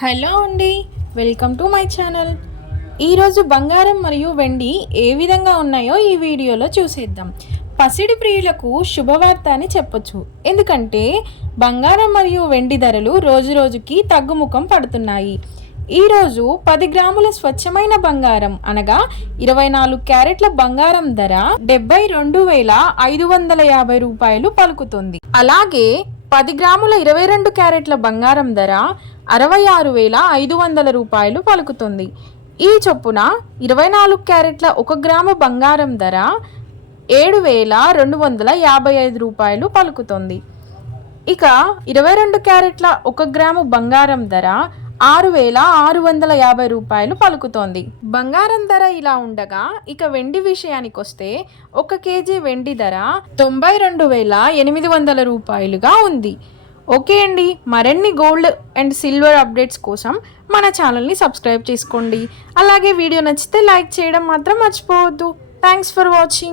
Hello అండి, welcome to my channel. ఈరోజు బంగారం మరియు వెండి ఏ విధంగా ఉన్నాయో ఈ వీడియోలో చూసేద్దాం. పసిడి ప్రియులకు శుభవార్త అని చెప్పొచ్చు. ఎందుకంటే బంగారం మరియు వెండి ధరలు రోజు రోజుకి తగ్గుముఖం పడుతున్నాయి. ఈరోజు 10 గ్రాముల స్వచ్ఛమైన బంగారం అనగా 24 క్యారెట్ల బంగారం ధర 72,550 రూపాయలు పలుకుతుంది. అలాగే 10 గ్రాముల 22 క్యారెట్ల బంగారం ధర 66,500 రూపాయలు పలుకుతుంది. ఈ చొప్పున 24 క్యారెట్ల 1 గ్రాము బంగారం ధర 7,255 రూపాయలు పలుకుతుంది. ఇక 22 క్యారెట్ల 1 గ్రాము బంగారం ధర 6,650 రూపాయలు పలుకుతోంది. బంగారం ధర ఇలా ఉండగా ఇక వెండి విషయానికి వస్తే 1 కేజీ వెండి ధర 92,800 రూపాయలుగా ఉంది. ఓకే అండి, మరిన్ని గోల్డ్ అండ్ సిల్వర్ అప్డేట్స్ కోసం మన ఛానల్ని సబ్స్క్రైబ్ చేసుకోండి. అలాగే వీడియో నచ్చితే లైక్ చేయడం మాత్రం మర్చిపోవద్దు. Thanks for watching.